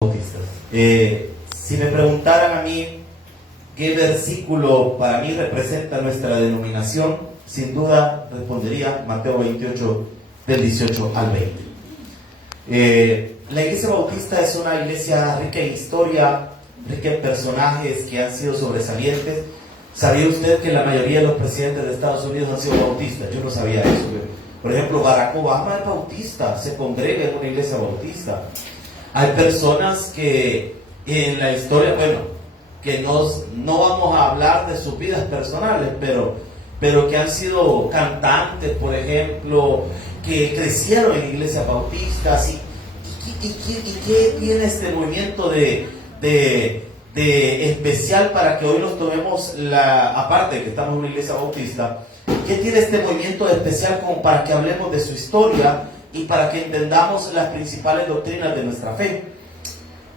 bautistas. Si me preguntaran a mí qué versículo para mí representa nuestra denominación, sin duda respondería Mateo 28, del 18 al 20. La iglesia bautista es una iglesia rica en historia, rica en personajes que han sido sobresalientes. ¿Sabía usted que la mayoría de los presidentes de Estados Unidos han sido bautistas? Yo no sabía eso. Por ejemplo, Barack Obama es bautista, se congrega en una iglesia bautista. Hay personas que en la historia, que no vamos a hablar de sus vidas personales, pero que han sido cantantes, por ejemplo, que crecieron en iglesias bautistas. ¿Y qué tiene este movimiento de especial para que hoy nos tomemos aparte de que estamos en una iglesia bautista, qué tiene este movimiento de especial como para que hablemos de su historia y para que entendamos las principales doctrinas de nuestra fe?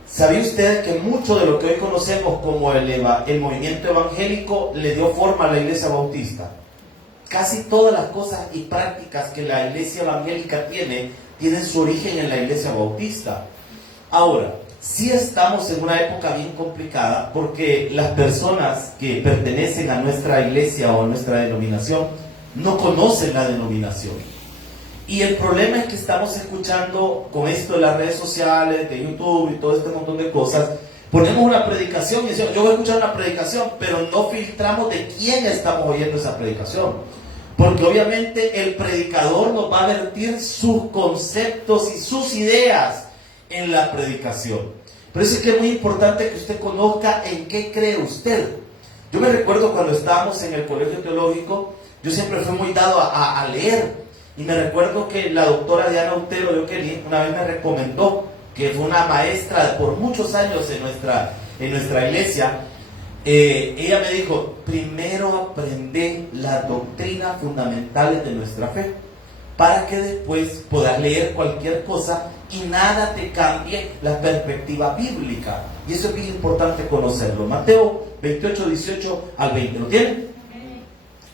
¿Sabía usted que mucho de lo que hoy conocemos como el movimiento evangélico le dio forma a la iglesia bautista? Casi todas las cosas y prácticas que la iglesia evangélica tienen su origen en la iglesia bautista. Ahora, sí estamos en una época bien complicada porque las personas que pertenecen a nuestra iglesia o a nuestra denominación no conocen la denominación. Y el problema es que estamos escuchando con esto de las redes sociales, de YouTube y todo este montón de cosas, ponemos una predicación y decimos, yo voy a escuchar una predicación, pero no filtramos de quién estamos oyendo esa predicación. Porque obviamente el predicador nos va a vertir sus conceptos y sus ideas en la predicación. Por eso es que es muy importante que usted conozca en qué cree usted. Yo me recuerdo cuando estábamos en el colegio teológico, yo siempre fui muy dado a leer. Y me recuerdo que la doctora Diana Otero de Oquelí una vez me recomendó, que fue una maestra por muchos años en nuestra iglesia. Ella me dijo, primero aprende las doctrinas fundamentales de nuestra fe, para que después puedas leer cualquier cosa y nada te cambie la perspectiva bíblica. Y eso es bien importante conocerlo. Mateo 28, 18 al 20. ¿Lo tienen?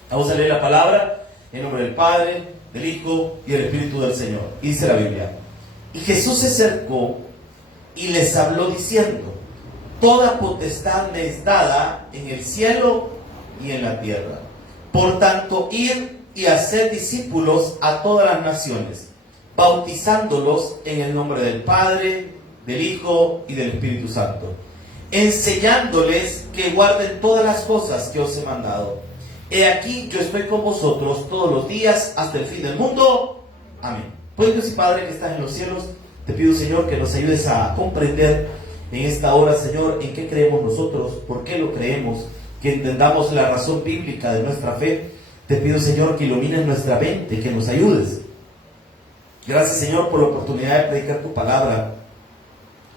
Vamos a leer la palabra en nombre del Padre, del Hijo y del Espíritu del Señor. Y dice la Biblia: y Jesús se acercó y les habló diciendo, toda potestad me es dada en el cielo y en la tierra. Por tanto, id y hacer discípulos a todas las naciones, bautizándolos en el nombre del Padre, del Hijo y del Espíritu Santo, enseñándoles que guarden todas las cosas que os he mandado. He aquí, yo estoy con vosotros todos los días hasta el fin del mundo. Amén. Pues Dios y Padre que estás en los cielos, te pido, Señor, que nos ayudes a comprender en esta hora, Señor, en qué creemos nosotros, por qué lo creemos, que entendamos la razón bíblica de nuestra fe. Te pido, Señor, que ilumines nuestra mente, que nos ayudes. Gracias, Señor, por la oportunidad de predicar tu palabra.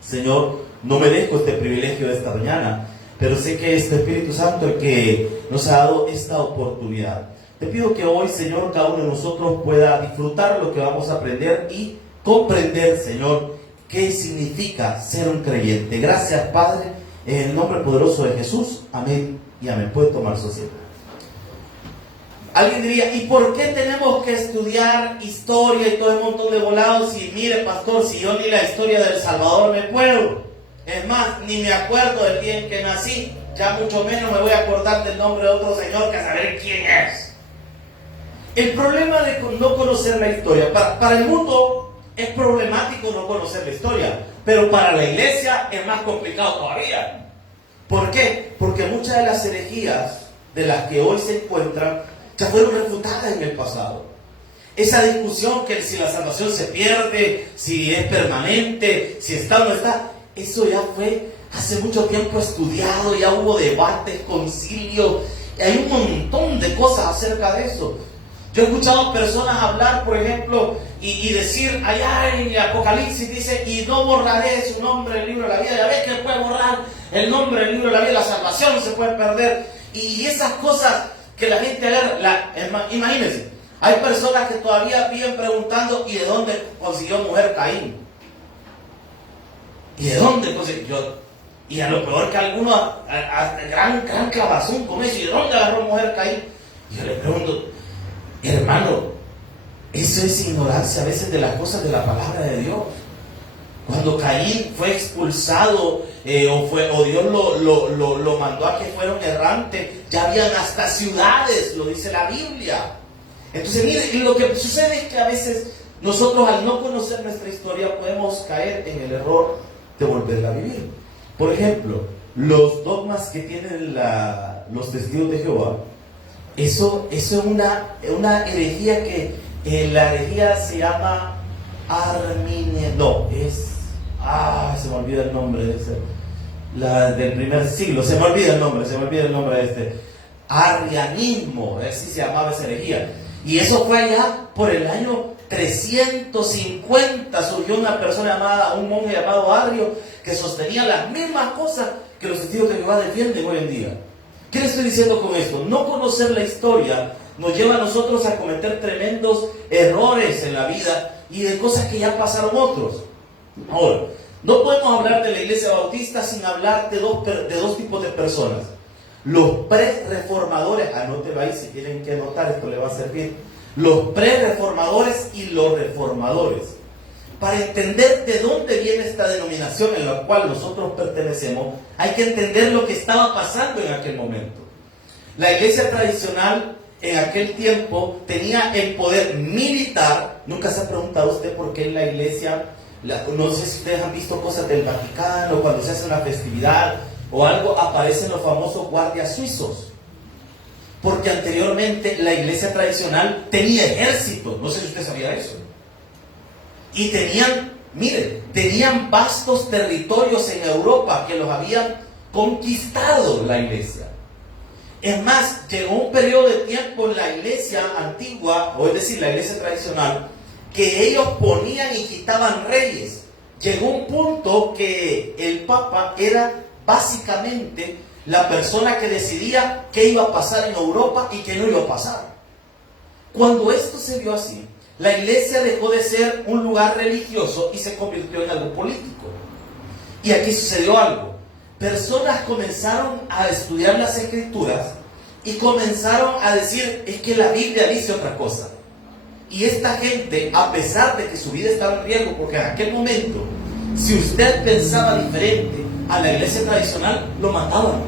Señor, no me dejo este privilegio de esta mañana, pero sé que es el Espíritu Santo el que nos ha dado esta oportunidad. Te pido que hoy, Señor, cada uno de nosotros pueda disfrutar lo que vamos a aprender y comprender, Señor, qué significa ser un creyente. Gracias, Padre, en el nombre poderoso de Jesús. Amén y amén. Puede tomar su asiento. Alguien diría, ¿y por qué tenemos que estudiar historia y todo el montón de volados? Y mire, pastor, si yo ni la historia del Salvador me puedo. Es más, ni me acuerdo del día en que nací. Ya mucho menos me voy a acordar del nombre de otro señor que a saber quién es. El problema de no conocer la historia, para el mundo es problemático no conocer la historia, pero para la iglesia es más complicado todavía. ¿Por qué? Porque muchas de las herejías de las que hoy se encuentran ya fueron refutadas en el pasado. Esa discusión que si la salvación se pierde, si es permanente, si está o no está, eso ya fue hace mucho tiempo estudiado, ya hubo debates, concilios, hay un montón de cosas acerca de eso. Yo he escuchado personas hablar, por ejemplo, y decir, allá en el Apocalipsis dice, y no borraré su nombre del libro de la vida. Ya ves que puede borrar el nombre del libro de la vida, la salvación se puede perder. Y esas cosas que la gente agarra, imagínense, hay personas que todavía viven preguntando, ¿y de dónde consiguió mujer Caín? ¿Y de dónde consiguió? Y a lo peor que algunos, gran clavazón con eso, ¿y de dónde agarró mujer Caín? Y yo le pregunto, hermano, eso es ignorancia a veces de las cosas de la palabra de Dios. Cuando Caín fue expulsado o Dios lo mandó a que fuera un errante, ya habían hasta ciudades, lo dice la Biblia. Entonces, mire, lo que sucede es que a veces nosotros, al no conocer nuestra historia, podemos caer en el error de volverla a vivir. Por ejemplo, los dogmas que tienen los testigos de Jehová, eso es una herejía que la herejía se llama se me olvida el nombre de ese, del primer siglo, se me olvida el nombre de este, arrianismo, así se llamaba esa herejía. Y eso fue allá por el año 350, surgió un monje llamado Arrio, que sostenía las mismas cosas que los testigos de Jehová defienden hoy en día. ¿Qué le estoy diciendo con esto? No conocer la historia nos lleva a nosotros a cometer tremendos errores en la vida y de cosas que ya pasaron otros. Ahora, no podemos hablar de la Iglesia Bautista sin hablar de dos tipos de personas. Los pre-reformadores, anótelo ahí si tienen que anotar, esto le va a servir. Los pre-reformadores y los reformadores. Para entender de dónde viene esta denominación en la cual nosotros pertenecemos, hay que entender lo que estaba pasando en aquel momento. La iglesia tradicional en aquel tiempo tenía el poder militar. Nunca se ha preguntado usted por qué en la iglesia, no sé si ustedes han visto cosas del Vaticano, cuando se hace una festividad o algo, aparecen los famosos guardias suizos. Porque anteriormente la iglesia tradicional tenía ejército, no sé si usted sabía eso. Y tenían vastos territorios en Europa que los habían conquistado la iglesia. Es más, llegó un periodo de tiempo en la iglesia antigua, o es decir, la iglesia tradicional, que ellos ponían y quitaban reyes. Llegó un punto que el Papa era básicamente la persona que decidía qué iba a pasar en Europa y qué no iba a pasar. Cuando esto se vio así, la iglesia dejó de ser un lugar religioso y se convirtió en algo político. Y aquí sucedió algo. Personas comenzaron a estudiar las escrituras y comenzaron a decir, es que la Biblia dice otra cosa. Y esta gente, a pesar de que su vida estaba en riesgo, porque en aquel momento, si usted pensaba diferente a la iglesia tradicional, lo mataban.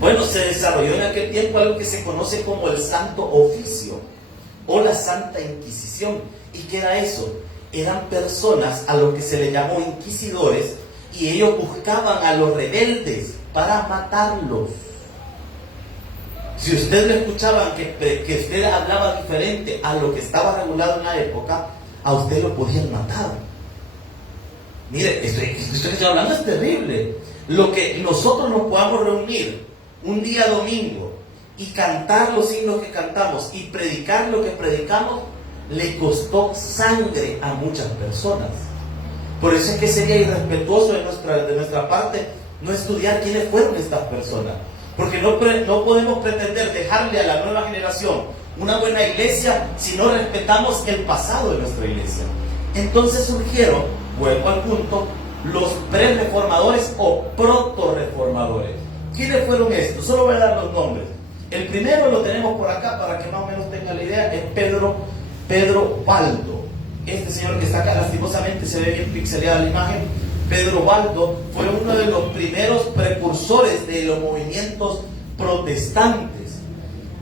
Bueno, se desarrolló en aquel tiempo algo que se conoce como el Santo Oficio o la Santa Inquisición. ¿Y qué era eso? Eran personas a los que se les llamó inquisidores, y ellos buscaban a los rebeldes para matarlos. Si usted le escuchaban que usted hablaba diferente a lo que estaba regulado en la época, a usted lo podían matar. Mire, esto que estoy hablando es terrible. Lo que nosotros nos podamos reunir un día domingo y cantar los himnos que cantamos y predicar lo que predicamos, le costó sangre a muchas personas. Por eso es que sería irrespetuoso de nuestra parte no estudiar quiénes fueron estas personas. Porque no podemos pretender dejarle a la nueva generación una buena iglesia si no respetamos el pasado de nuestra iglesia. Entonces surgieron, vuelvo al punto, los pre-reformadores o proto-reformadores. ¿Quiénes fueron estos? Solo voy a dar los nombres. El primero lo tenemos por acá para que más o menos tenga la idea, es Pedro Baldo. Este señor que está acá, lastimosamente se ve bien pixeleada la imagen. Pedro Baldo fue uno de los primeros precursores de los movimientos protestantes.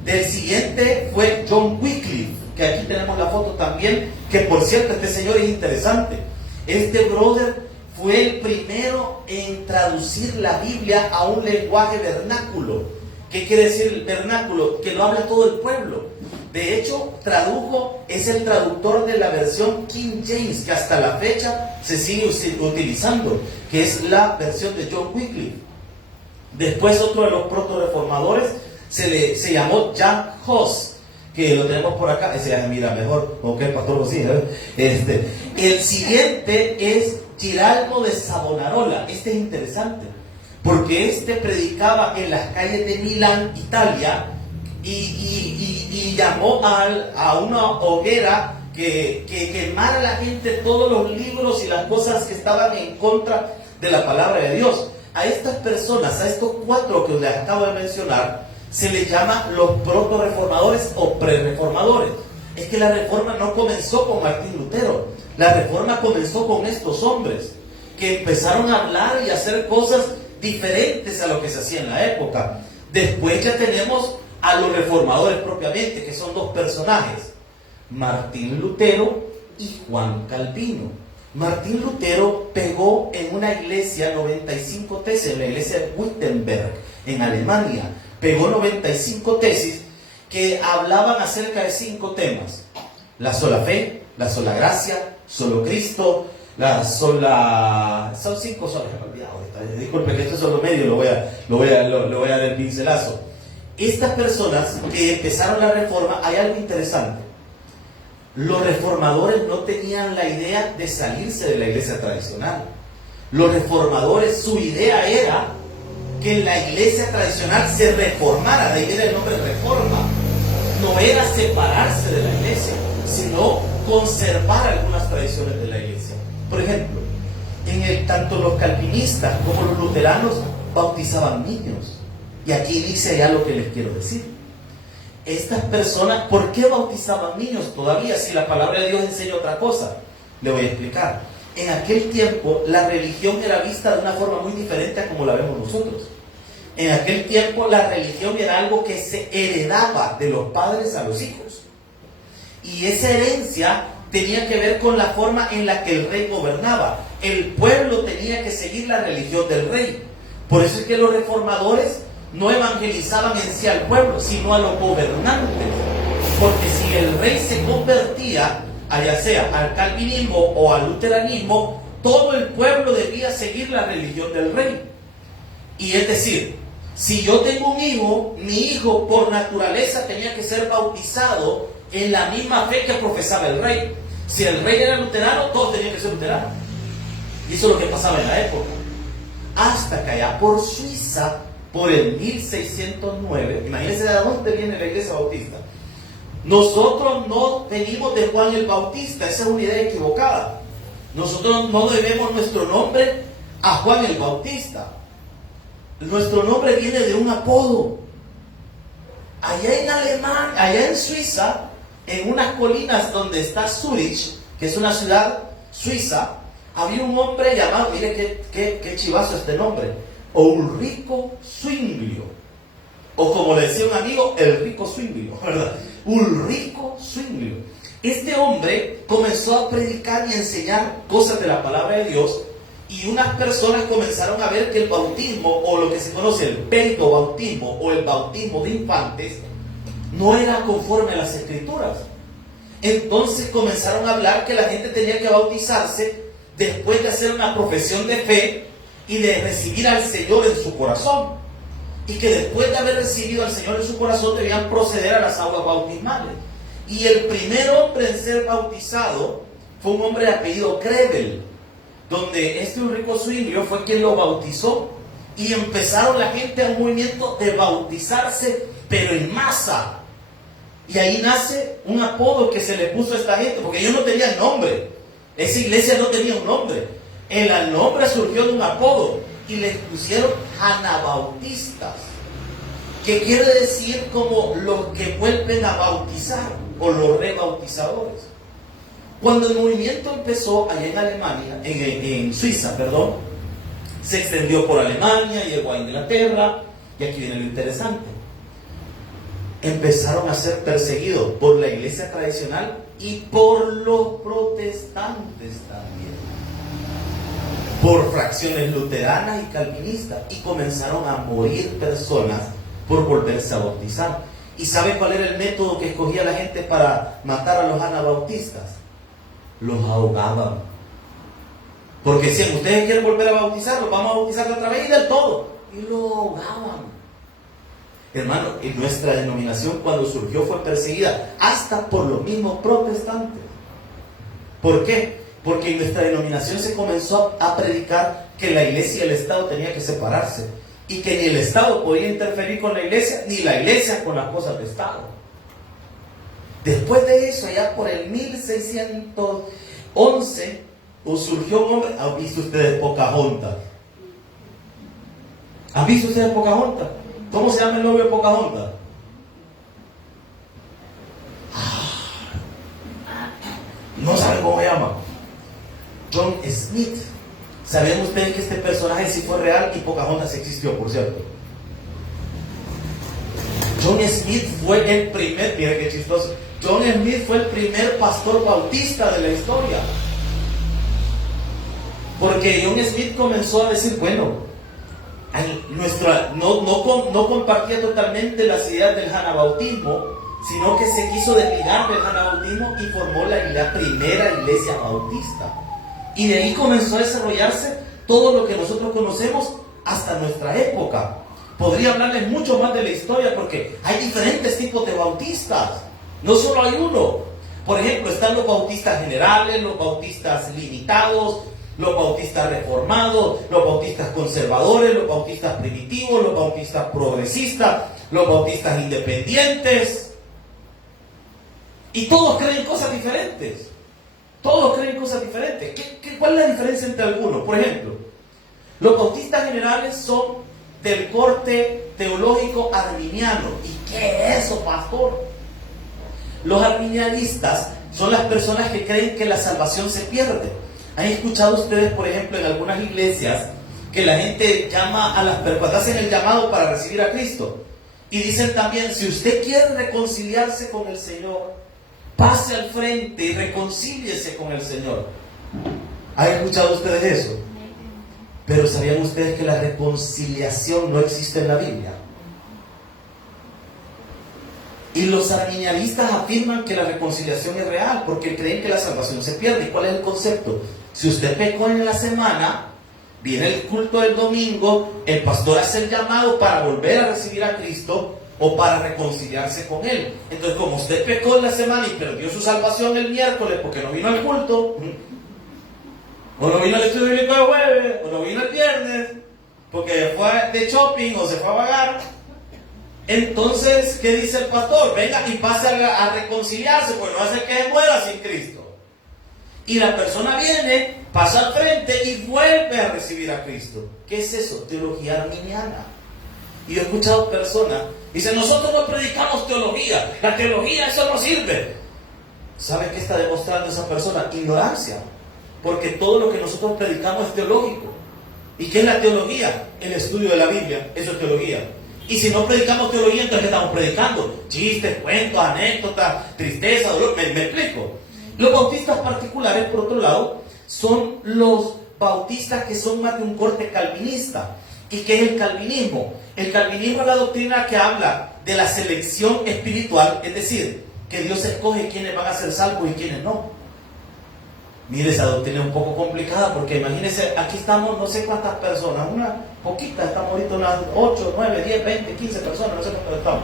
Del siguiente fue John Wycliffe, que aquí tenemos la foto también, que por cierto este señor es interesante. Este brother fue el primero en traducir la Biblia a un lenguaje vernáculo. ¿Qué quiere decir vernáculo? Que lo habla todo el pueblo. De hecho, es el traductor de la versión King James, que hasta la fecha se sigue utilizando, que es la versión de John Wycliffe. Después, otro de los proto-reformadores se llamó Jan Hus, que lo tenemos por acá. Ese ya se mira mejor, como que el pastor José, ¿eh? El siguiente es Giraldo de Savonarola. Este es interesante, porque predicaba en las calles de Milán, Italia, y llamó a una hoguera que quemara a la gente todos los libros y las cosas que estaban en contra de la palabra de Dios. A estas personas, a estos cuatro que les acabo de mencionar, se les llama los proto-reformadores o pre-reformadores. Es que la reforma no comenzó con Martín Lutero. La reforma comenzó con estos hombres que empezaron a hablar y a hacer cosas diferentes a lo que se hacía en la época. Después ya tenemos a los reformadores propiamente, que son dos personajes, Martín Lutero y Juan Calvino. Martín Lutero pegó en una iglesia 95 tesis, en la iglesia de Wittenberg, en Alemania. Pegó 95 tesis que hablaban acerca de 5 temas: la sola fe, la sola gracia, solo Cristo, la sola... Son 5 solas, me he olvidado. Disculpe que esto es solo medio, lo voy a dar el pincelazo. Estas personas que empezaron la reforma, hay algo interesante. Los reformadores no tenían la idea de salirse de la iglesia tradicional. Los reformadores, su idea era que la iglesia tradicional se reformara, de ahí viene el nombre reforma. No era separarse de la iglesia, sino conservar algunas tradiciones de la iglesia. Por ejemplo, tanto los calvinistas como los luteranos bautizaban niños. Y aquí dice ya lo que les quiero decir. Estas personas, ¿por qué bautizaban niños todavía si la palabra de Dios enseña otra cosa? Le voy a explicar. En aquel tiempo la religión era vista de una forma muy diferente a como la vemos nosotros. En aquel tiempo la religión era algo que se heredaba de los padres a los hijos. Y esa herencia tenía que ver con la forma en la que el rey gobernaba. El pueblo tenía que seguir la religión del rey. Por eso es que los reformadores no evangelizaban en sí al pueblo, sino a los gobernantes. Porque si el rey se convertía, ya sea al calvinismo o al luteranismo, todo el pueblo debía seguir la religión del rey. Y es decir, si yo tengo un hijo, mi hijo por naturaleza tenía que ser bautizado en la misma fe que profesaba el rey. Si el rey era luterano, todos tenían que ser luteranos. Y eso es lo que pasaba en la época. Hasta que allá por Suiza, por el 1609, imagínense de dónde viene la iglesia bautista. Nosotros no venimos de Juan el Bautista, esa es una idea equivocada. Nosotros no debemos nuestro nombre a Juan el Bautista. Nuestro nombre viene de un apodo. Allá en Alemania, allá en Suiza, en unas colinas donde está Zurich, que es una ciudad suiza, había un hombre llamado, mire qué chivazo este nombre, Ulrico Zwinglio, o como le decía un amigo, el rico Zwinglio, ¿verdad? Ulrico Zwinglio. Este hombre comenzó a predicar y a enseñar cosas de la palabra de Dios, y unas personas comenzaron a ver que el bautismo, o lo que se conoce el peidobautismo o el bautismo de infantes, no era conforme a las escrituras. Entonces comenzaron a hablar que la gente tenía que bautizarse después de hacer una profesión de fe y de recibir al Señor en su corazón, y que después de haber recibido al Señor en su corazón debían proceder a las aguas bautismales. Y el primer hombre en ser bautizado fue un hombre de apellido Krebel, donde este Ulrico Zwinglio fue quien lo bautizó, y empezaron la gente a un movimiento de bautizarse, pero en masa. Y ahí nace un apodo que se le puso a esta gente, porque ellos no tenían nombre. Esa iglesia no tenía un nombre. El nombre surgió de un apodo y les pusieron anabautistas, que quiere decir como los que vuelven a bautizar o los rebautizadores. Cuando el movimiento empezó allá en Alemania, en Suiza, se extendió por Alemania, llegó a Inglaterra, y aquí viene lo interesante. Empezaron a ser perseguidos por la iglesia tradicional y por los protestantes también, por fracciones luteranas y calvinistas, y comenzaron a morir personas por volverse a bautizar. ¿Y sabe cuál era el método que escogía la gente para matar a los anabautistas? Los ahogaban. Porque decían, ustedes quieren volver a bautizarlos, vamos a bautizarlo otra vez y del todo. Y lo ahogaban. Hermano, en nuestra denominación cuando surgió fue perseguida hasta por los mismos protestantes. ¿Por qué? Porque en nuestra denominación se comenzó a predicar que la iglesia y el Estado tenían que separarse, y que ni el Estado podía interferir con la iglesia, ni la iglesia con las cosas del Estado. Después de eso, ya por el 1611, surgió un hombre. ¿Han visto ustedes Pocahontas? ¿Han visto ustedes Pocahontas? ¿Cómo se llama el novio de Pocahontas? No saben cómo se llama. John Smith. ¿Saben ustedes que este personaje sí fue real y Pocahontas existió, por cierto? John Smith fue el primer, mira qué chistoso, John Smith fue el primer pastor bautista de la historia. Porque John Smith comenzó a decir, bueno, no compartía totalmente las ideas del anabautismo, sino que se quiso desligar del anabautismo y formó la primera iglesia bautista. Y de ahí comenzó a desarrollarse todo lo que nosotros conocemos hasta nuestra época. Podría hablarles mucho más de la historia porque hay diferentes tipos de bautistas. No solo hay uno. Por ejemplo, están los bautistas generales, los bautistas limitados, los bautistas reformados, los bautistas conservadores, los bautistas primitivos, los bautistas progresistas, los bautistas independientes. Y todos creen cosas diferentes. Todos creen cosas diferentes. ¿Cuál es la diferencia entre algunos? Por ejemplo, los bautistas generales son del corte teológico arminiano. ¿Y qué es eso, pastor? Los arminianistas son las personas que creen que la salvación se pierde. ¿Han escuchado ustedes, por ejemplo, en algunas iglesias que la gente llama a las personas, hacen el llamado para recibir a Cristo? Y dicen también, si usted quiere reconciliarse con el Señor, pase al frente y reconcíliese con el Señor. ¿Han escuchado ustedes eso? Pero ¿sabían ustedes que la reconciliación no existe en la Biblia? Y los arminianistas afirman que la reconciliación es real porque creen que la salvación se pierde. ¿Y cuál es el concepto? Si usted pecó en la semana, viene el culto del domingo, el pastor hace el llamado para volver a recibir a Cristo o para reconciliarse con Él. Entonces, como usted pecó en la semana y perdió su salvación el miércoles porque no vino al culto, o no vino al estudio bíblico de jueves, o no vino el viernes porque fue de shopping o se fue a vagar, entonces, ¿qué dice el pastor? Venga y pase a reconciliarse, pues no hace que muera sin Cristo. Y la persona viene, pasa al frente y vuelve a recibir a Cristo. ¿Qué es eso? Teología arminiana. Y yo he escuchado personas, dicen, nosotros no predicamos teología, la teología eso no sirve. ¿Sabe qué está demostrando esa persona? Ignorancia. Porque todo lo que nosotros predicamos es teológico. ¿Y qué es la teología? El estudio de la Biblia, eso es teología. Y si no predicamos teología, entonces ¿qué estamos predicando? Chistes, cuentos, anécdotas, tristeza, dolor. ¿Me explico? Los bautistas particulares, por otro lado, son los bautistas que son más de un corte calvinista. ¿Y qué es el calvinismo? El calvinismo es la doctrina que habla de la selección espiritual, es decir, que Dios escoge quiénes van a ser salvos y quiénes no. Mire, esa doctrina es un poco complicada porque imagínense, aquí estamos no sé cuántas personas, una poquita, estamos ahorita unas 8, 9, 10, 20, 15 personas, no sé cuántas estamos.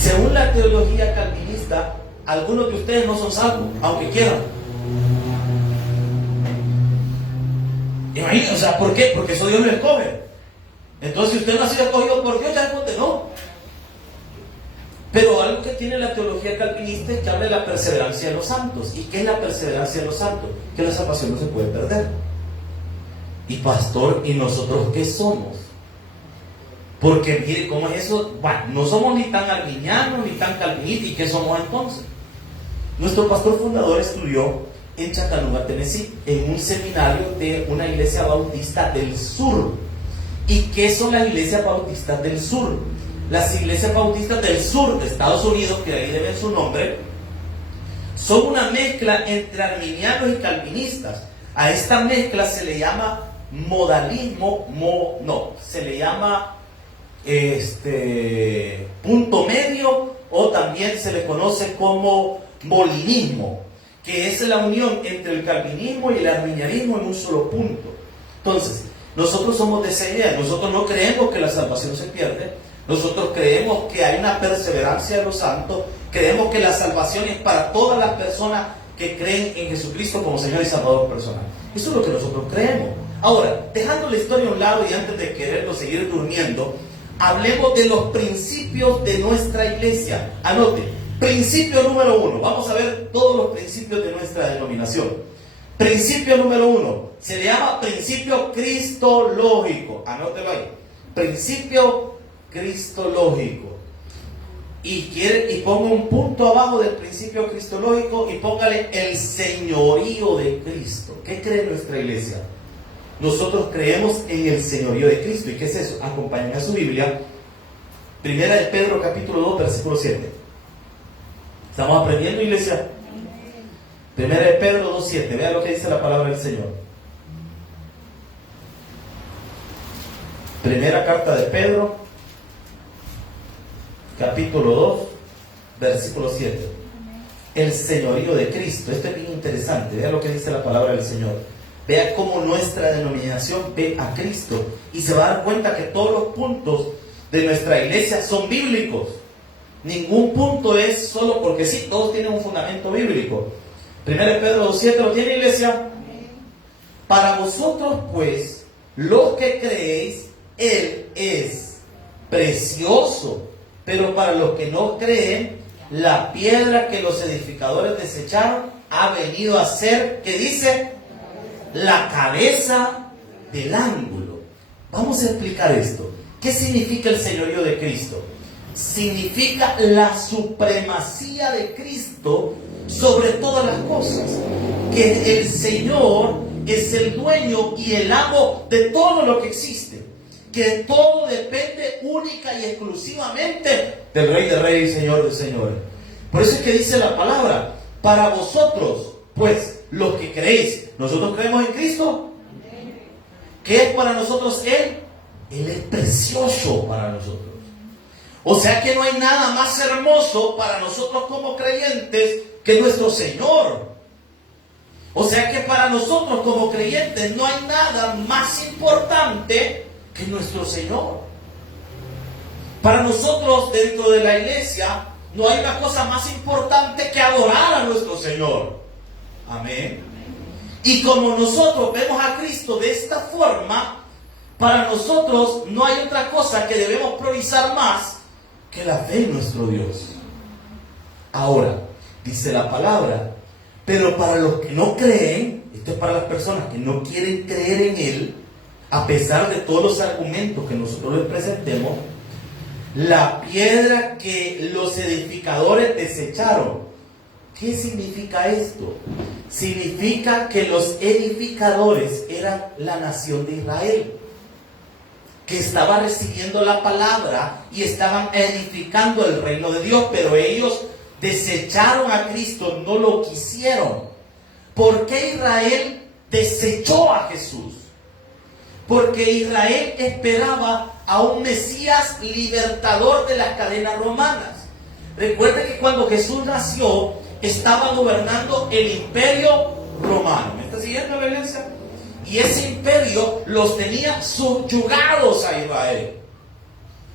Según la teología calvinista, algunos de ustedes no son salvos, aunque quieran. Imagínense, o sea, ¿por qué? Porque eso Dios lo escoge. Entonces, si usted no ha sido escogido por Dios, ya es condenado. Pero algo que tiene la teología calvinista es que habla de la perseverancia de los santos. ¿Y qué es la perseverancia de los santos? Que la salvación no se puede perder. Y pastor, ¿y nosotros qué somos? Porque mire, ¿cómo es eso? Bueno, no somos ni tan arminianos ni tan calvinistas. ¿Y qué somos entonces? Nuestro pastor fundador estudió en Chattanooga, Tennessee, en un seminario de una iglesia bautista del sur. ¿Y qué son las iglesias bautistas del sur? Las iglesias bautistas del sur de Estados Unidos, que de ahí deben su nombre, son una mezcla entre arminianos y calvinistas. A esta mezcla se le llama modalismo, se le llama punto medio, o también se le conoce como molinismo, que es la unión entre el calvinismo y el arminianismo en un solo punto. Entonces, nosotros somos de esa idea. Nosotros no creemos que la salvación se pierde. Nosotros creemos que hay una perseverancia de los santos. Creemos que la salvación es para todas las personas que creen en Jesucristo como Señor y Salvador personal. Eso es lo que nosotros creemos. Ahora, dejando la historia a un lado y antes de quererlo seguir durmiendo, hablemos de los principios de nuestra iglesia. Anote, principio número 1. Vamos a ver todos los principios de nuestra denominación. Principio número 1. Se le llama principio cristológico. Anótelo ahí. Principio cristológico. y ponga un punto abajo del principio cristológico y póngale el señorío de Cristo. ¿Qué cree nuestra iglesia? Nosotros creemos en el señorío de Cristo. ¿Y qué es eso? Acompáñenme a su Biblia. Primera de Pedro capítulo 2 versículo 7. ¿Estamos aprendiendo, iglesia? Primera de Pedro 2:7. Vean lo que dice la palabra del Señor. Primera carta de Pedro capítulo 2 versículo 7. El señorío de Cristo. Esto es bien interesante. Vean lo que dice la palabra del Señor. Vea cómo nuestra denominación ve a Cristo y se va a dar cuenta que todos los puntos de nuestra iglesia son bíblicos. Ningún punto es solo porque sí, todos tienen un fundamento bíblico. 1 Pedro 2:7, ¿lo tiene, iglesia? Para vosotros pues, los que creéis, Él es precioso, pero para los que no creen, la piedra que los edificadores desecharon ha venido a ser, ¿qué dice? La cabeza del ángulo. Vamos a explicar esto. ¿Qué significa el señorío de Cristo? Significa la supremacía de Cristo sobre todas las cosas. Que el Señor es el dueño y el amo de todo lo que existe. Que todo depende única y exclusivamente del Rey de Reyes y Señor de Señores. Por eso es que dice la palabra, para vosotros, pues, los que creéis. ¿Nosotros creemos en Cristo? ¿Qué es para nosotros Él? Él es precioso para nosotros. O sea que no hay nada más hermoso para nosotros como creyentes que nuestro Señor. O sea que para nosotros como creyentes no hay nada más importante que nuestro Señor. Para nosotros dentro de la iglesia no hay una cosa más importante que adorar a nuestro Señor. Amén. Y como nosotros vemos a Cristo de esta forma, para nosotros no hay otra cosa que debemos priorizar más que la fe en nuestro Dios. Ahora, dice la palabra, pero para los que no creen, esto es para las personas que no quieren creer en Él, a pesar de todos los argumentos que nosotros les presentemos, la piedra que los edificadores desecharon. ¿Qué significa esto? Significa que los edificadores eran la nación de Israel, que estaba recibiendo la palabra y estaban edificando el reino de Dios, pero ellos desecharon a Cristo, no lo quisieron. ¿Por qué Israel desechó a Jesús? Porque Israel esperaba a un Mesías libertador de las cadenas romanas. Recuerden que cuando Jesús nació, estaba gobernando el imperio romano. ¿Me está siguiendo la iglesia? Y ese imperio los tenía subyugados a Israel.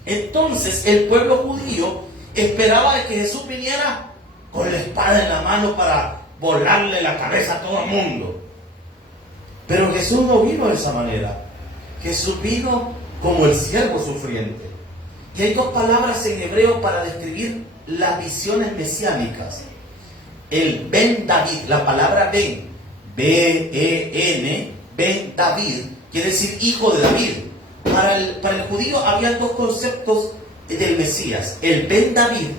Entonces el pueblo judío esperaba de que Jesús viniera con la espada en la mano para volarle la cabeza a todo el mundo. Pero Jesús no vino de esa manera. Jesús vino como el siervo sufriente. Y hay dos palabras en hebreo para describir las visiones mesiánicas. El Ben David, la palabra Ben, B-E-N, Ben David, quiere decir hijo de David. Para el judío había dos conceptos del Mesías. El Ben David,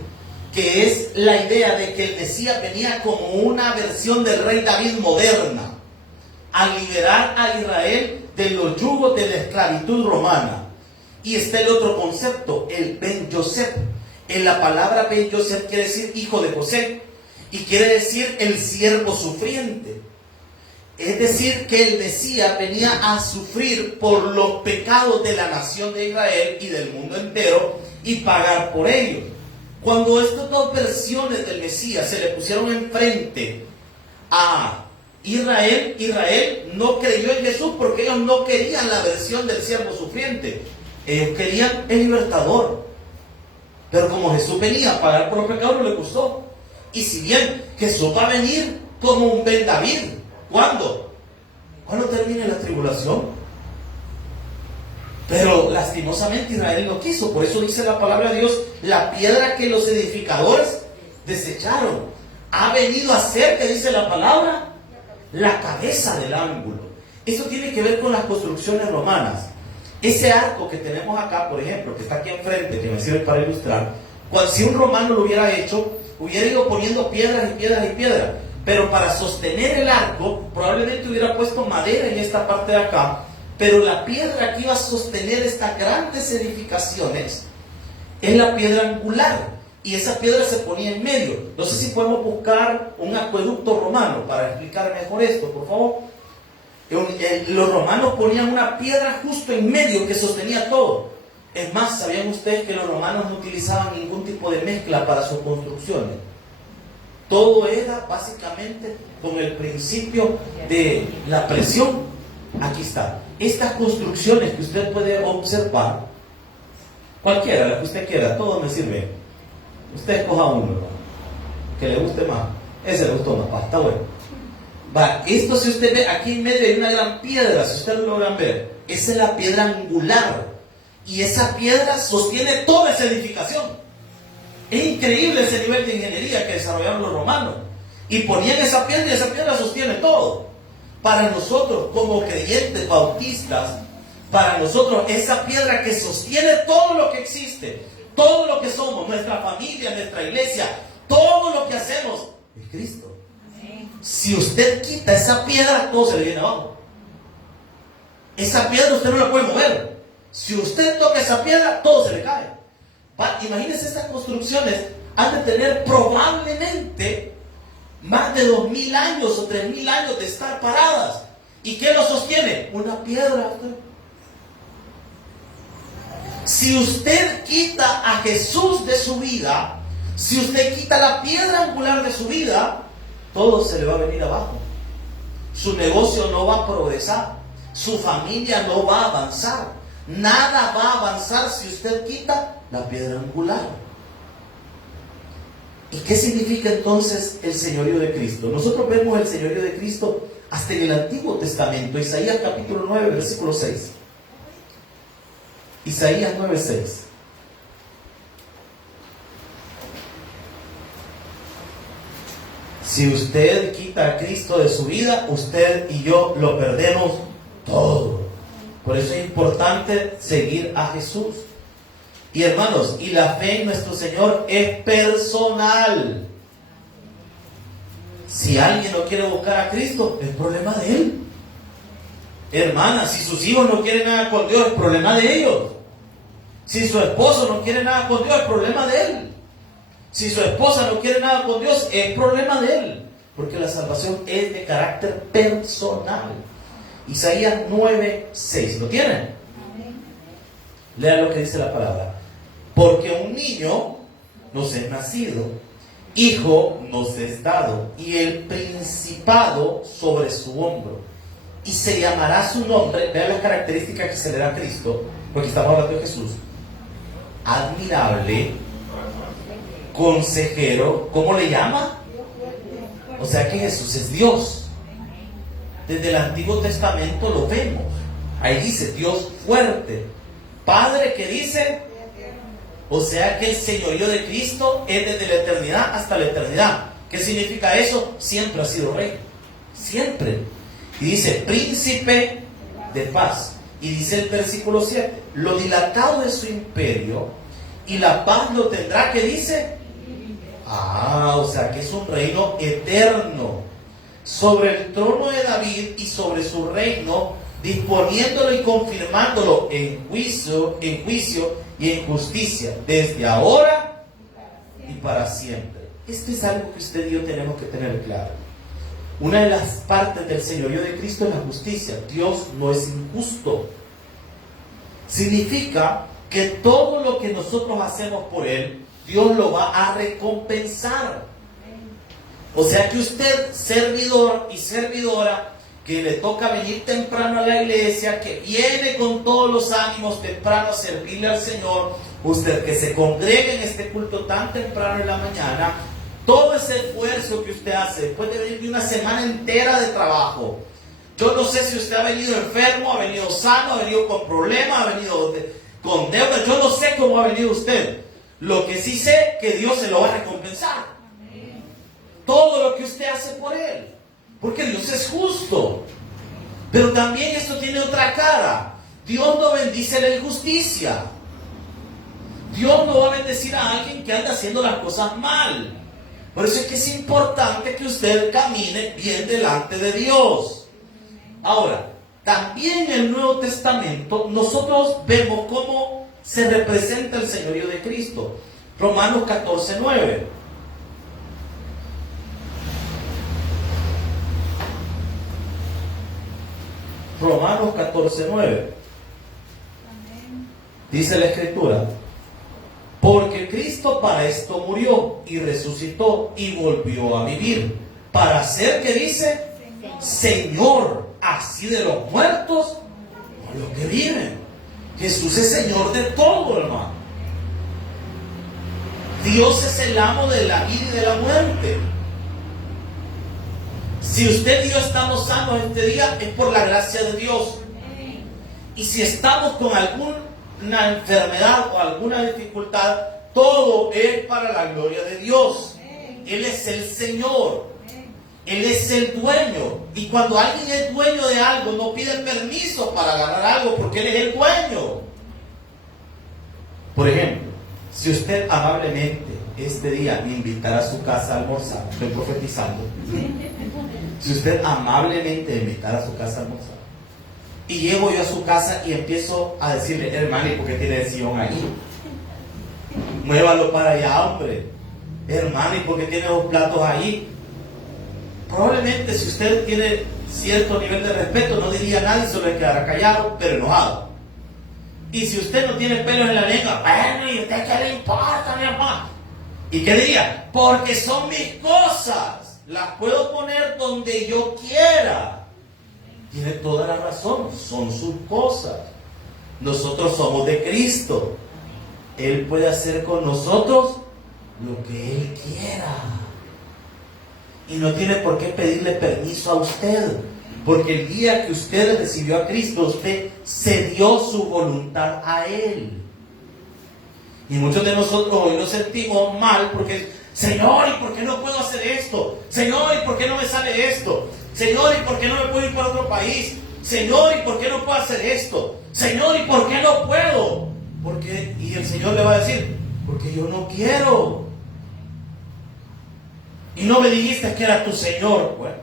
que es la idea de que el Mesías venía como una versión del rey David moderna, a liberar a Israel de los yugos de la esclavitud romana. Y está el otro concepto, el Ben Yosef. En la palabra Ben Yosef quiere decir hijo de José y quiere decir el siervo sufriente. Es decir, que el Mesías venía a sufrir por los pecados de la nación de Israel y del mundo entero y pagar por ellos. Cuando estas dos versiones del Mesías se le pusieron enfrente a Israel, Israel no creyó en Jesús porque ellos no querían la versión del siervo sufriente. Ellos querían el libertador. Pero como Jesús venía a pagar por los pecados, no le gustó. Y si bien Jesús va a venir como un Ben David, ¿cuándo? ¿Cuándo termine la tribulación? Pero lastimosamente Israel no quiso. Por eso dice la palabra de Dios, la piedra que los edificadores desecharon ha venido a ser, que dice la palabra, la cabeza del ángulo. Eso tiene que ver con las construcciones romanas. Ese arco que tenemos acá, por ejemplo, que está aquí enfrente, que me sirve para ilustrar, Si un romano lo hubiera hecho, hubiera ido poniendo piedras y piedras y piedras. Pero para sostener el arco, probablemente hubiera puesto madera en esta parte de acá. Pero la piedra que iba a sostener estas grandes edificaciones es la piedra angular. Y esa piedra se ponía en medio. No sé si podemos buscar un acueducto romano para explicar mejor esto, por favor. Los romanos ponían una piedra justo en medio que sostenía todo. Es más, ¿sabían ustedes que los romanos no utilizaban ningún tipo de mezcla para sus construcciones? Todo era básicamente con el principio de la presión. Aquí está. Estas construcciones que usted puede observar, cualquiera, la que usted quiera, todo me sirve. Usted escoja uno, ¿no? Que le guste más. Ese le gustó más, está bueno. Esto, si usted ve, aquí en medio hay una gran piedra, si ustedes lo logran ver, esa es la piedra angular. Y esa piedra sostiene toda esa edificación. Es increíble ese nivel de ingeniería que desarrollaron los romanos. Y ponían esa piedra y esa piedra sostiene todo. Para nosotros, como creyentes bautistas, para nosotros esa piedra que sostiene todo lo que existe, todo lo que somos, nuestra familia, nuestra iglesia, todo lo que hacemos, es Cristo. Si usted quita esa piedra, todo se le viene abajo. Esa piedra usted no la puede mover. Si usted toca esa piedra, todo se le cae. Imagínense, estas construcciones han de tener probablemente más de 2000 años o 3000 años de estar paradas. ¿Y qué lo sostiene? Una piedra. Si usted quita a Jesús de su vida, si usted quita la piedra angular de su vida, todo se le va a venir abajo. Su negocio no va a progresar. Su familia no va a avanzar. Nada va a avanzar si usted quita la piedra angular. ¿Y qué significa entonces el señorío de Cristo? Nosotros vemos el señorío de Cristo hasta en el Antiguo Testamento. Isaías capítulo 9, versículo 6. Isaías 9, 6. Si usted quita a Cristo de su vida, usted y yo lo perdemos todo. Por eso es importante seguir a Jesús. Y hermanos, y la fe en nuestro Señor es personal. Si alguien no quiere buscar a Cristo, es problema de él. Hermana, si sus hijos no quieren nada con Dios, es problema de ellos. Si su esposo no quiere nada con Dios, es problema de él. Si su esposa no quiere nada con Dios, es problema de él. Porque la salvación es de carácter personal. Isaías 9, 6. ¿Lo tienen? Lean lo que dice la palabra. Porque un niño nos es nacido, hijo nos es dado, y el principado sobre su hombro. Y se llamará su nombre. Vean las características que se le da a Cristo, porque estamos hablando de Jesús. Admirable, consejero. ¿Cómo le llama? O sea que Jesús es Dios. Desde el Antiguo Testamento lo vemos. Ahí dice Dios fuerte. Padre, que dice, o sea que el señorío de Cristo es desde la eternidad hasta la eternidad. ¿Qué significa eso? Siempre ha sido rey. Siempre. Y dice príncipe de paz. Y dice el versículo 7, lo dilatado de su imperio y la paz lo tendrá, ¿qué dice? O sea que es un reino eterno sobre el trono de David y sobre su reino, disponiéndolo y confirmándolo en juicio y en justicia, desde ahora y para siempre. Esto es algo que usted y yo tenemos que tener claro. Una de las partes del señorío de Cristo es la justicia. Dios no es injusto. Significa que todo lo que nosotros hacemos por Él, Dios lo va a recompensar. O sea que usted, servidor y servidora, que le toca venir temprano a la iglesia, que viene con todos los ánimos temprano a servirle al Señor, usted que se congrega en este culto tan temprano en la mañana, todo ese esfuerzo que usted hace después de venir de una semana entera de trabajo. Yo no sé si usted ha venido enfermo, ha venido sano, ha venido con problemas, ha venido con deudas. Yo no sé cómo ha venido usted. Lo que sí sé, que Dios se lo va a recompensar. Todo lo que usted hace por Él. Porque Dios es justo. Pero también esto tiene otra cara. Dios no bendice la injusticia. Dios no va a bendecir a alguien que anda haciendo las cosas mal. Por eso es que es importante que usted camine bien delante de Dios. Ahora, también en el Nuevo Testamento nosotros vemos cómo se representa el señorío de Cristo. Romanos 14:9. Romanos 14:9. Dice la Escritura: porque Cristo para esto murió y resucitó y volvió a vivir, para ser, que dice, Señor, así de los muertos como los que viven. Jesús es Señor de todo, hermano. Dios es el amo de la vida y de la muerte. Si usted y yo estamos sanos este día, es por la gracia de Dios. Y si estamos con alguna enfermedad o alguna dificultad, todo es para la gloria de Dios. Él es el Señor. Él es el dueño. Y cuando alguien es dueño de algo, no pide permiso para agarrar algo, porque Él es el dueño. Por ejemplo, si usted amablemente este día me invitara a su casa a almorzar, estoy profetizando. Si usted amablemente me invitara a su casa a almorzar, y llego yo a su casa y empiezo a decirle: hermano, ¿y por qué tiene el sillón ahí? Muévalo para allá, hombre. Hermano, ¿y por qué tiene los platos ahí? Probablemente, si usted tiene cierto nivel de respeto, no diría nada y solo le quedará callado, pero enojado. Y si usted no tiene pelos en la lengua, bueno, ¿y usted qué le importa, mi hermano? ¿Y qué diría? Porque son mis cosas, las puedo poner donde yo quiera. Tiene toda la razón, son sus cosas. Nosotros somos de Cristo. Él puede hacer con nosotros lo que Él quiera. Y no tiene por qué pedirle permiso a usted, porque el día que usted recibió a Cristo, usted cedió su voluntad a Él. Y muchos de nosotros hoy nos sentimos mal porque: Señor, ¿y por qué no puedo hacer esto? Señor, ¿y por qué no me sale esto? Señor, ¿y por qué no me puedo ir para otro país? Señor, ¿y por qué no puedo hacer esto? Señor, ¿y por qué no puedo? Porque, y el Señor le va a decir: porque yo no quiero. Y no me dijiste que era tu Señor. Bueno,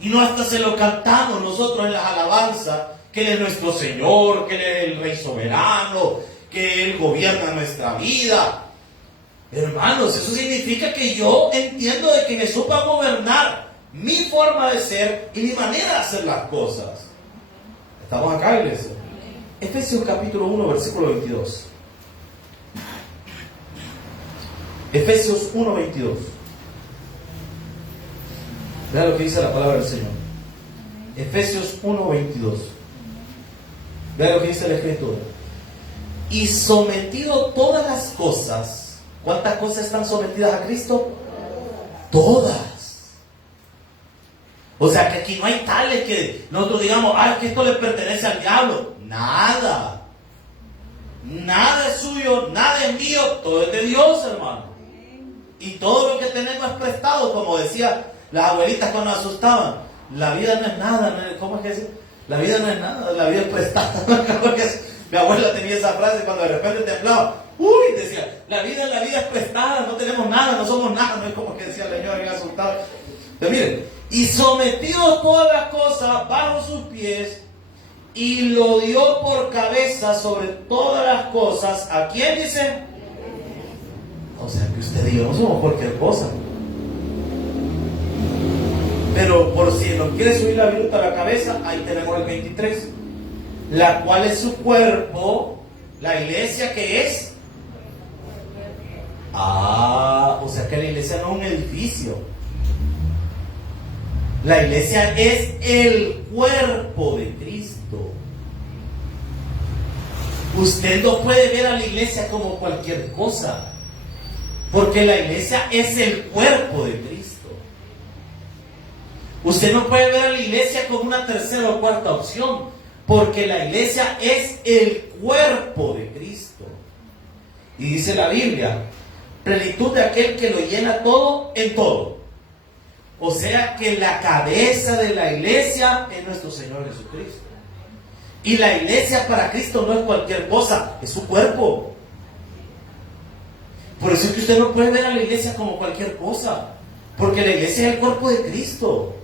y no hasta se lo cantamos nosotros en las alabanzas, que Él es nuestro Señor, que Él es el Rey soberano, que Él gobierna nuestra vida. Hermanos, eso significa que yo entiendo de que Jesús va a gobernar mi forma de ser y mi manera de hacer las cosas. ¿Estamos acá, iglesia? Efesios capítulo 1, versículo 22. Efesios 1, 22. Vea lo que dice la palabra del Señor. Efesios 1, 22. Vea lo que dice la Escritura. Y sometido todas las cosas. ¿Cuántas cosas están sometidas a Cristo? Todas. O sea que aquí no hay tales que nosotros digamos: ay, que esto le pertenece al diablo. Nada. Nada es suyo, nada es mío, todo es de Dios, hermano. Y todo lo que tenemos es prestado, como decía las abuelitas cuando asustaban. La vida no es nada, ¿cómo es que dice? La vida no es nada, la vida es prestada. Mi abuela tenía esa frase cuando de repente temblaba. Uy, decía: la vida es prestada, no tenemos nada, no somos nada. No es como que decía el Señor bien asustado. Pero miren: y sometido todas las cosas bajo sus pies, y lo dio por cabeza sobre todas las cosas. ¿A quién dice? O sea que usted y yo no somos cualquier cosa. Pero por si nos quiere subir la viruta a la cabeza, ahí tenemos el 23. La cual es su cuerpo, la iglesia, que es. O sea que la iglesia no es un edificio. La iglesia es el cuerpo de Cristo. Usted no puede ver a la iglesia como cualquier cosa, porque la iglesia es el cuerpo de Cristo. Usted no puede ver a la iglesia como una tercera o cuarta opción, porque la iglesia es el cuerpo de Cristo. Y dice la Biblia: plenitud de aquel que lo llena todo en todo. O sea que la cabeza de la iglesia es nuestro Señor Y la iglesia para Cristo no es cualquier cosa, es su cuerpo. Por eso es que usted no puede ver a la iglesia como cualquier cosa, porque la iglesia es el cuerpo de Cristo.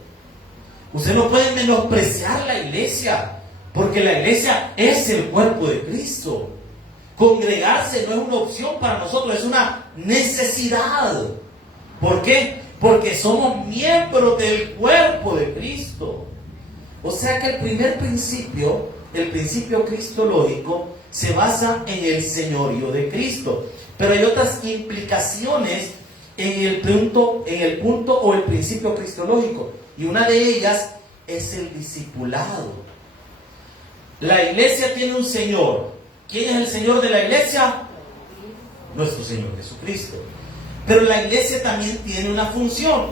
Usted no puede menospreciar la iglesia, porque la iglesia es el cuerpo de Cristo. Congregarse no es una opción para nosotros, es una necesidad. ¿Por qué? Porque somos miembros del cuerpo de Cristo. O sea que el primer principio, el principio cristológico, se basa en el señorío de Cristo. Pero hay otras implicaciones en el punto o el principio cristológico. Y una de ellas es el discipulado. La iglesia tiene un Señor. ¿Quién es el Señor de la iglesia? Nuestro Señor Jesucristo. Pero la iglesia también tiene una función.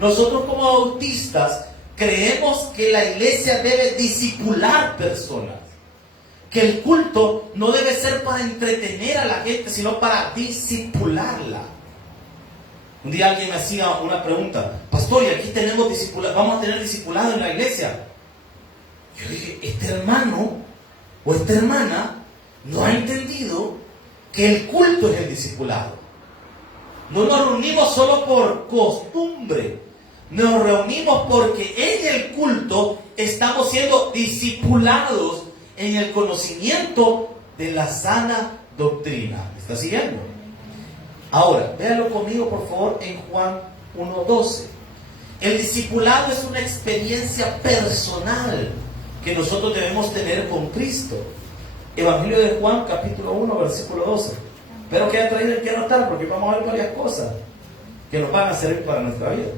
Nosotros como bautistas creemos que la iglesia debe discipular personas. Que el culto no debe ser para entretener a la gente, sino para discipularla. Un día alguien me hacía una pregunta: pastor, y aquí tenemos vamos a tener discipulado en la iglesia. Yo dije: este hermano o esta hermana no ha entendido que el culto es el discipulado. No nos reunimos solo por costumbre, nos reunimos porque en el culto estamos siendo discipulados en el conocimiento de la sana doctrina. ¿Me está siguiendo? Ahora, véanlo conmigo por favor en Juan 1:12. El discipulado es una experiencia personal que nosotros debemos tener con Cristo. Evangelio de Juan, capítulo 1, versículo 12. Espero que haya traído el que anotar, porque vamos a ver varias cosas que nos van a servir para nuestra vida.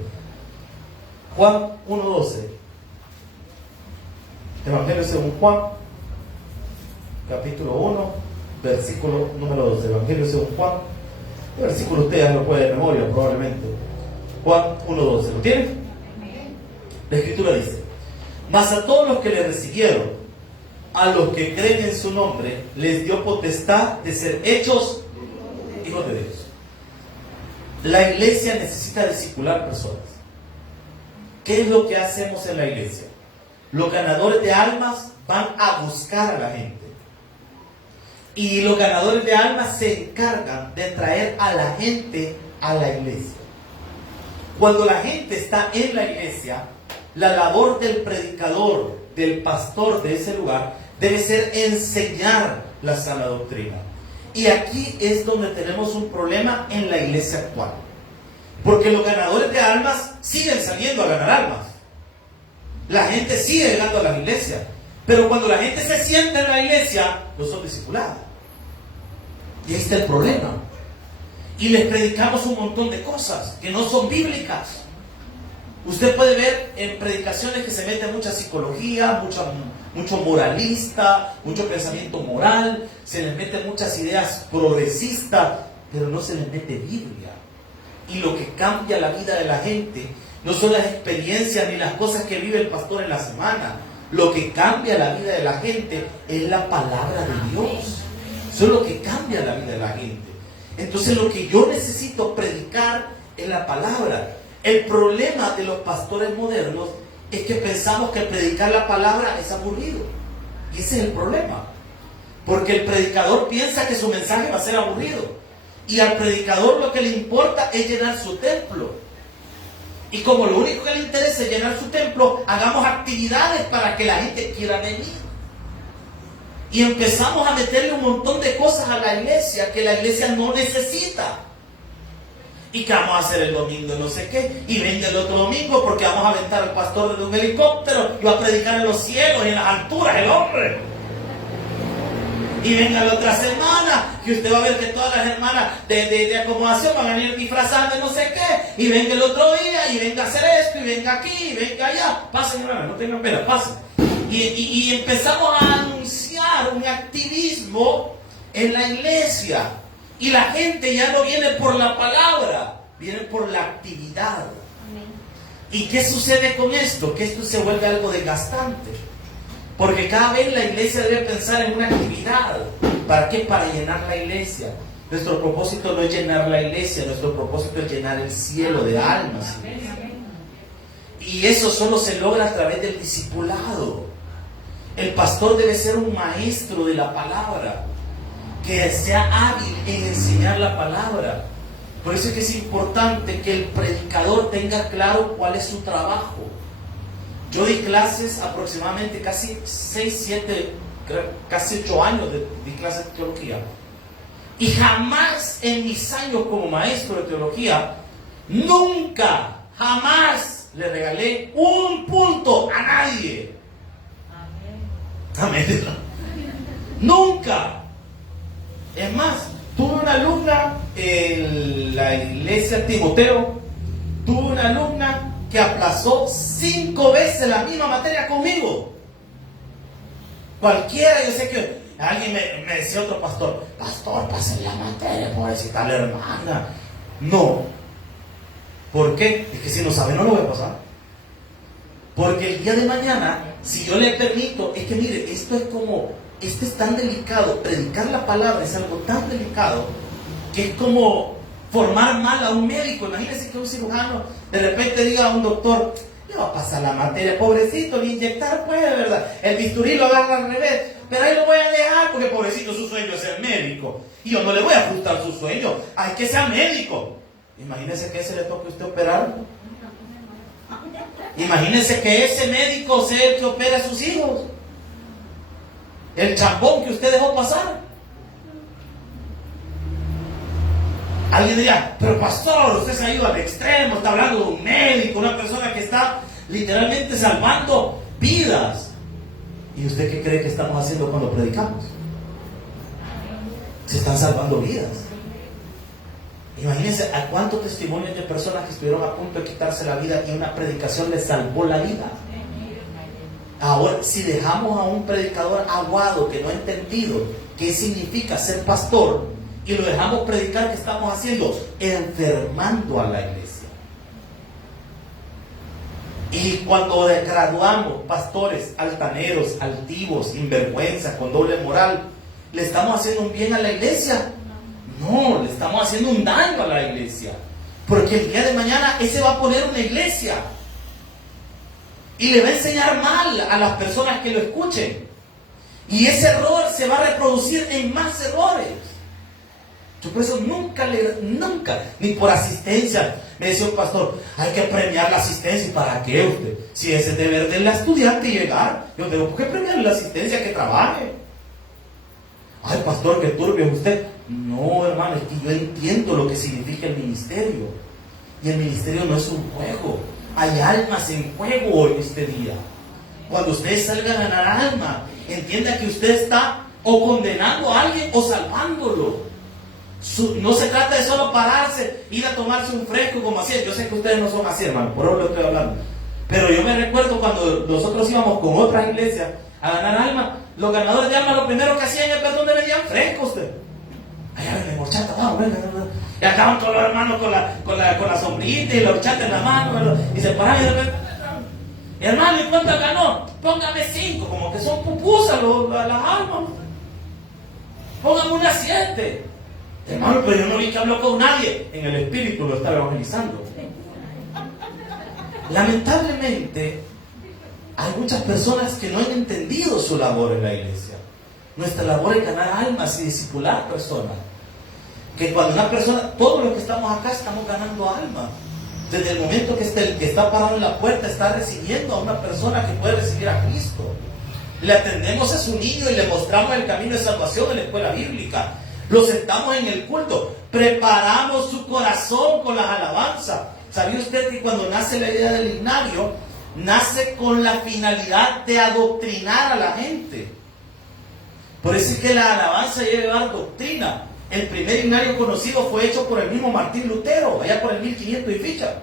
Juan 1:12. Evangelio según Juan, capítulo 1, versículo número 12. Evangelio según Juan. El versículo usted ya lo puede de memoria probablemente. Juan 1:12. ¿Lo tienen? La escritura dice: mas a todos los que le recibieron, a los que creen en su nombre, les dio potestad de ser hechos hijos de Dios. La iglesia necesita discipular personas. ¿Qué es lo que hacemos en la iglesia? Los ganadores de almas van a buscar a la gente. Y los ganadores de almas se encargan de traer a la gente a la iglesia. Cuando la gente está en la iglesia, la labor del predicador, del pastor de ese lugar, debe ser enseñar la sana doctrina. Y aquí es donde tenemos un problema en la iglesia actual. Porque los ganadores de almas siguen saliendo a ganar almas. La gente sigue llegando a la iglesia. Pero cuando la gente se sienta en la iglesia, no son discipulados. Y ahí está el problema. Y les predicamos un montón de cosas que no son bíblicas. Usted puede ver en predicaciones que se mete mucha psicología, mucho moralista, mucho pensamiento moral, se les mete muchas ideas progresistas, pero no se les mete Biblia. Y lo que cambia la vida de la gente no son las experiencias ni las cosas que vive el pastor en la semana. Lo que cambia la vida de la gente es la palabra de Dios. Eso es lo que cambia la vida de la gente. Entonces lo que yo necesito predicar es la palabra. El problema de los pastores modernos es que pensamos que predicar la palabra es aburrido. Y ese es el problema. Porque el predicador piensa que su mensaje va a ser aburrido. Y al predicador lo que le importa es llenar su templo. Y como lo único que le interesa es llenar su templo, hagamos actividades para que la gente quiera venir. Y empezamos a meterle un montón de cosas a la iglesia que la iglesia no necesita. ¿Y qué vamos a hacer el domingo? No sé qué. Y venga el otro domingo porque vamos a aventar al pastor de un helicóptero y va a predicar en los cielos y en las alturas el hombre. Y venga la otra semana que usted va a ver que todas las hermanas de acomodación van a venir disfrazadas de no sé qué. Y venga el otro día y venga a hacer esto y venga aquí y venga allá. Pasen, hermanos, no tengan pena, pasen. Y empezamos a anunciar un activismo en la iglesia. Y la gente ya no viene por la palabra, viene por la actividad. Amén. ¿Y qué sucede con esto? Que esto se vuelve algo desgastante. Porque cada vez la iglesia debe pensar en una actividad. ¿Para qué? Para llenar la iglesia. Nuestro propósito no es llenar la iglesia, nuestro propósito es llenar el cielo de almas. Y eso solo se logra a través del discipulado. El pastor debe ser un maestro de la palabra, que sea hábil en enseñar la palabra. Por eso es que es importante que el predicador tenga claro cuál es su trabajo. Yo di clases aproximadamente casi 6, 7, casi 8 años di clases de teología. Y jamás en mis años como maestro de teología, nunca, jamás le regalé un punto a nadie. Amén. Nunca. Es más, tuve una alumna en la iglesia Timoteo, tuve una alumna que aplazó 5 veces la misma materia conmigo. Cualquiera, yo sé que alguien me decía otro pastor, pase la materia, pobrecita la hermana. No. ¿Por qué? Es que si no sabe, no lo voy a pasar. Porque el día de mañana, si yo le permito, es que mire, esto es tan delicado, predicar la palabra es algo tan delicado, que es como formar mal a un médico. Imagínense que un cirujano de repente diga a un doctor, le va a pasar la materia, pobrecito, ni inyectar puede, ¿verdad? El bisturí lo agarra al revés, pero ahí lo voy a dejar porque pobrecito su sueño es ser médico. Y yo no le voy a ajustar su sueño, hay que ser médico. Imagínense que ese le toque a usted operar. Imagínense que ese médico sea el que opera a sus hijos. El chambón que usted dejó pasar. Alguien diría, pero pastor, usted se ha ido al extremo, está hablando de un médico, una persona que está literalmente salvando vidas. ¿Y usted qué cree que estamos haciendo cuando predicamos? Se están salvando vidas. Imagínense a cuántos testimonios de personas que estuvieron a punto de quitarse la vida y una predicación les salvó la vida. Ahora, si dejamos a un predicador aguado que no ha entendido qué significa ser pastor y lo dejamos predicar, ¿qué estamos haciendo? Enfermando a la iglesia. Y cuando graduamos pastores altaneros, altivos, sinvergüenza, con doble moral, ¿le estamos haciendo un bien a la iglesia? No, le estamos haciendo un daño a la iglesia. Porque el día de mañana ese va a poner una iglesia y le va a enseñar mal a las personas que lo escuchen. Y ese error se va a reproducir en más errores. Yo por eso nunca, ni por asistencia, me decía un pastor, hay que premiar la asistencia. ¿Y para qué usted? Si ese es deber del estudiante llegar. Yo digo, ¿por qué premiar la asistencia? Que trabaje. Ay, pastor, qué turbio es usted. No, hermano, es que yo entiendo lo que significa el ministerio. Y el ministerio no es un juego. Hay almas en juego en este día. Cuando ustedes salgan a ganar alma, entienda que usted está o condenando a alguien o salvándolo. No se trata de solo pararse, ir a tomarse un fresco como así. Yo sé que ustedes no son así, hermano, por eso lo estoy hablando. Pero yo me recuerdo cuando nosotros íbamos con otras iglesias a ganar alma, los ganadores de alma lo primero que hacían es, perdón, le vendían fresco a usted. Allá ven, morchata, vamos, venga. Y acaban todos los hermanos con la sombrita y la horchata en la mano, y se paran y de repente, hermano, ¿y cuánto ganó? Póngame 5, como que son pupusas las almas. Póngame una 7. Hermano, pero yo no vi que habló con nadie. En el espíritu lo estaba evangelizando. Lamentablemente, hay muchas personas que no han entendido su labor en la iglesia. Nuestra labor es ganar almas y discipular personas. Que cuando una persona, todos los que estamos acá estamos ganando almas. Desde el momento que el que está parado en la puerta está recibiendo a una persona que puede recibir a Cristo. Le atendemos a su niño y le mostramos el camino de salvación en la escuela bíblica. Lo sentamos en el culto. Preparamos su corazón con las alabanzas. ¿Sabía usted que cuando nace la idea del himnario, nace con la finalidad de adoctrinar a la gente? Por eso es que la alabanza debe llevar doctrina. El primer himnario conocido fue hecho por el mismo Martín Lutero, allá por el 1500 y ficha.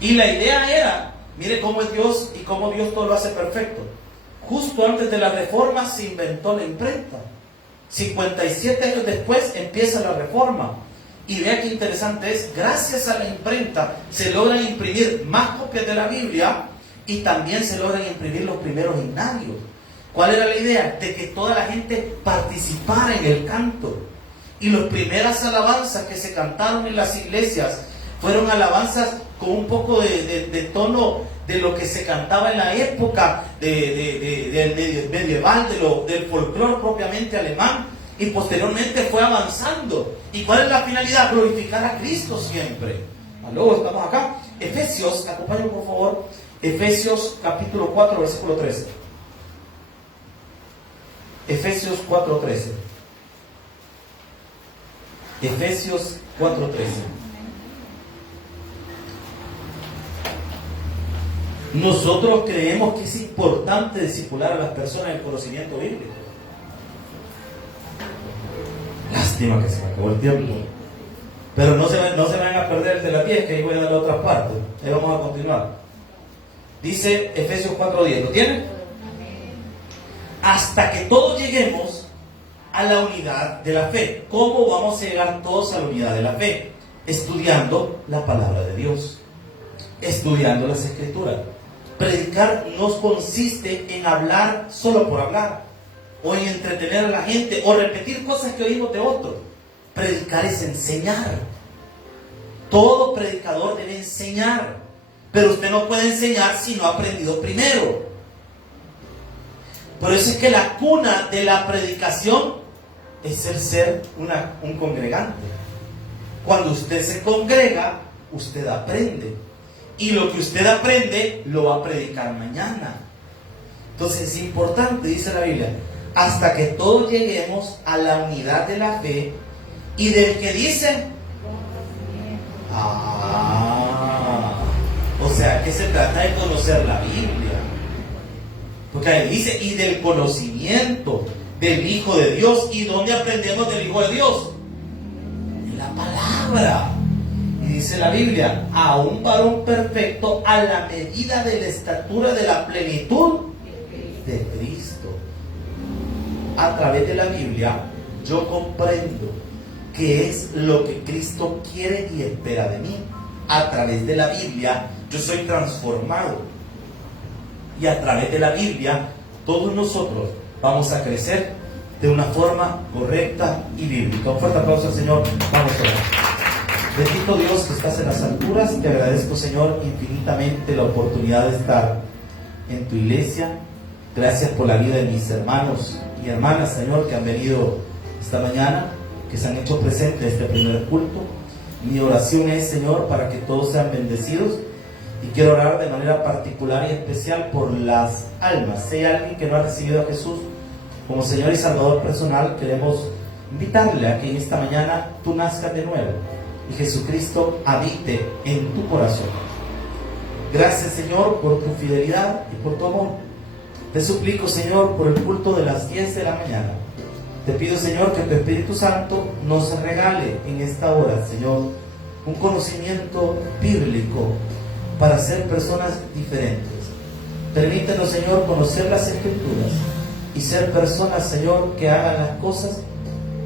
Y la idea era, mire cómo es Dios y cómo Dios todo lo hace perfecto. Justo antes de la reforma se inventó la imprenta. 57 años después empieza la reforma. Y vea qué interesante es, gracias a la imprenta se logran imprimir más copias de la Biblia y también se logran imprimir los primeros himnarios. ¿Cuál era la idea? De que toda la gente participara en el canto. Y las primeras alabanzas que se cantaron en las iglesias fueron alabanzas con un poco de tono de lo que se cantaba en la época del medieval, del folclore propiamente alemán, y posteriormente fue avanzando. ¿Y cuál es la finalidad? Glorificar a Cristo siempre. Luego estamos acá. Efesios, acompáñenme por favor. Efesios capítulo 4, versículo 13. Efesios 4:13. Efesios 4:13. Nosotros creemos que es importante discipular a las personas en el conocimiento bíblico. Lástima que se me acabó el tiempo. Pero no se van a perder el de la 10, que ahí voy a dar la otra parte. Ahí vamos a continuar. Dice Efesios 4:10. ¿Lo tienen? Hasta que todos lleguemos a la unidad de la fe. ¿Cómo vamos a llegar todos a la unidad de la fe? Estudiando la palabra de Dios, estudiando las Escrituras. Predicar no consiste en hablar solo por hablar, o en entretener a la gente, o repetir cosas que oímos de otros. Predicar es enseñar. Todo predicador debe enseñar, pero usted no puede enseñar si no ha aprendido primero. Por eso es que la cuna de la predicación es el ser un congregante. Cuando usted se congrega, usted aprende. Y lo que usted aprende, lo va a predicar mañana. Entonces es importante, dice la Biblia, hasta que todos lleguemos a la unidad de la fe y del que dice... o sea, que se trata de conocer la Biblia. Porque ahí dice, y del conocimiento del Hijo de Dios. ¿Y dónde aprendemos del Hijo de Dios? En la palabra. Y dice la Biblia, a un varón perfecto a la medida de la estatura de la plenitud de Cristo. A través de la Biblia yo comprendo qué es lo que Cristo quiere y espera de mí. A través de la Biblia yo soy transformado. Y a través de la Biblia, todos nosotros vamos a crecer de una forma correcta y bíblica. Un fuerte aplauso al Señor. Vamos a orar. Bendito Dios que estás en las alturas. Te agradezco, Señor, infinitamente la oportunidad de estar en tu iglesia. Gracias por la vida de mis hermanos y hermanas, Señor, que han venido esta mañana, que se han hecho presentes en este primer culto. Mi oración es, Señor, para que todos sean bendecidos. Y quiero orar de manera particular y especial por las almas. Si hay alguien que no ha recibido a Jesús como Señor y Salvador personal, queremos invitarle a que en esta mañana tú nazcas de nuevo y Jesucristo habite en tu corazón. Gracias, Señor, por tu fidelidad y por tu amor. Te suplico, Señor, por el culto de las 10 de la mañana. Te pido, Señor, que tu Espíritu Santo nos regale en esta hora, Señor, un conocimiento bíblico para ser personas diferentes. Permítenos, Señor, conocer las Escrituras y ser personas, Señor, que hagan las cosas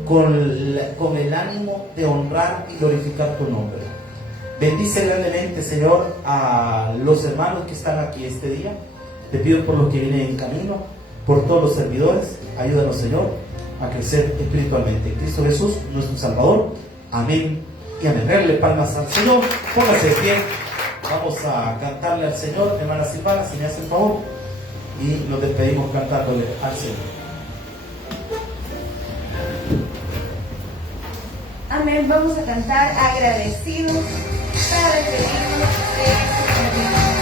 con el ánimo de honrar y glorificar tu nombre. Bendice grandemente, Señor, a los hermanos que están aquí este día. Te pido por los que vienen en camino, por todos los servidores. Ayúdanos, Señor, a crecer espiritualmente. En Cristo Jesús, nuestro Salvador. Amén y amén. Regale palmas al Señor. Póngase de pie. Vamos a cantarle al Señor. Hermana Silvana, si me hace el favor. Y nos despedimos cantándole al Señor. Amén. Vamos a cantar agradecidos para despedirnos de este